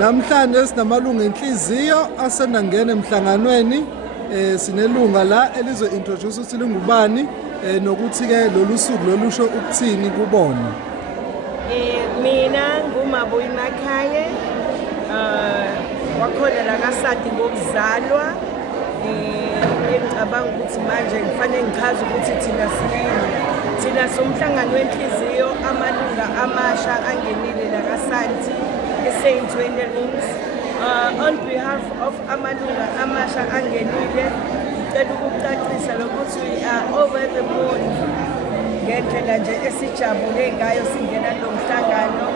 Namhlanje sinamalunga enhliziyo asenangena emhlanganweni sinelunga la elizo-introduce ukuthi lingubani nokuthi-ke lolu suku lolusho ukuthini kubona. Mina nguMabuyi Makhaye wakhona la kaSadi ngokuzalwa. Ngicabanga ukuthi manje kufanele ngichaze ukuthi thina somhlangano wenhliziyo amalunga amasha angenile la kaSadi eSt Wendellings. On behalf of amalunga amasha angenile ngicela ukucacisa lokuthi we are over the moon ngendlela nje esijabule ngayo singena lo mhlangano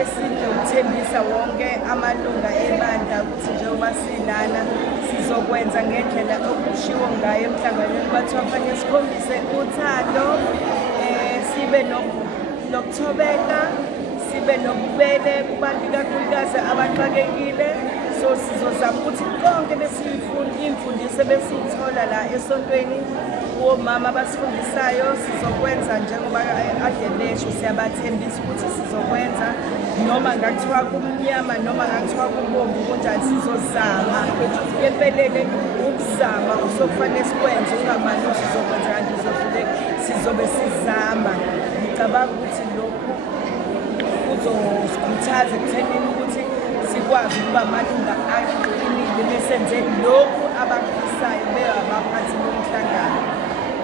esinokuthembisa wonke amalunga ebandla ukuthi njengoba silana sizokwenza ngendlela okushiwo ngayo emhlanganweni bathiwa kufanele sikhombise uthando, sibe nokuthobeka, sibe nobubele kubantu kakhulukazi abaxakekile. So sizozama ukuthi konke imfundiso besiyithola la esontweni omama abasifundisayo sizokwenza njengoba ade besho, siyabathembisa ukuthi sizokwenza noma ngakuthiwa kumnyama noma ngakuthiwa kubomvu kunjani sizozama. Empeleni ukuzama usokufanele sikwenze ungamani ukuthi sizokwenza kanti sizobe sizama. Ngicabanga ukuthi lokhu kuzosikhuthaza ekuthenini ukuthi sikwazi ukuba amalunga aqinile besenze lokhu abakufisayo abaphathi bomhlangano.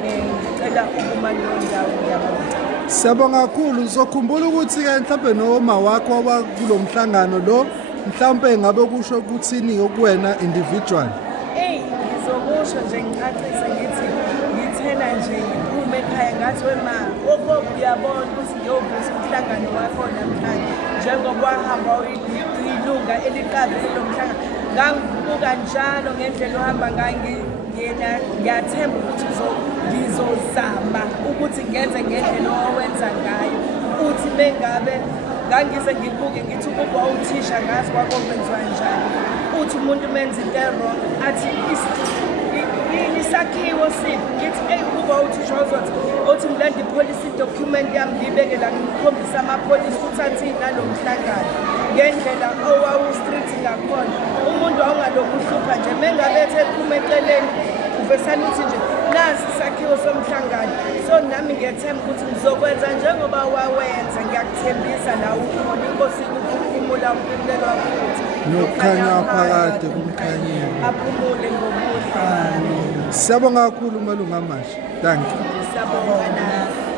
Ngicela ukuma leyo ndawo ngiyabonga. Siyabonga kakhulu. Uzokhumbula ukuthi-ke mhlawumbe noma wakho wakulo mhlangano lo mhlawumbe ngabe kusho ukuthini okuwena individual? Ngizokusho nje ngicacise ngithi ngithena nje ngiphume ekhaya ngathi wema uyabona ukuthi ngiyovusa umhlangano wakho namhlanje njengoba wahamba ilunga eliqavile lo mhlangano ngangibuka njalo ngendlela ohamba ngayo ngiyathemba ukuthi ngizozama ukuthi ngenze ngendlela owenza ngayo uthi bengabe ngangize ngibuke ngithi ukuba uthisha ngazi kwakwenziwa njani uthi umuntu menza into wrong athi isakhiwo siphi ngithi ukuba uthisha uthi ngilanda i-policy document yami ngiyibeke la ngikhombisa amapolisi ukuthi athini nalo mhlangano ngendlela owawu-street ngakhona umuntu awungalokhu uhlupha nje mengabe ethe phuma eceleni uvesane uthi nje nasi isakhiwo somhlangano. So nami ngiyethemba ukuthi ngizokwenza njengoba wawenza, ngiyakuthembisa la ukhona inkosi ukuphumula umpilelwa futhi nokukhanya phakade kumkhanyeni aphumule ngobuhle. Siyabonga kakhulu malunga amasha. Thank you. Siyabonga nawe.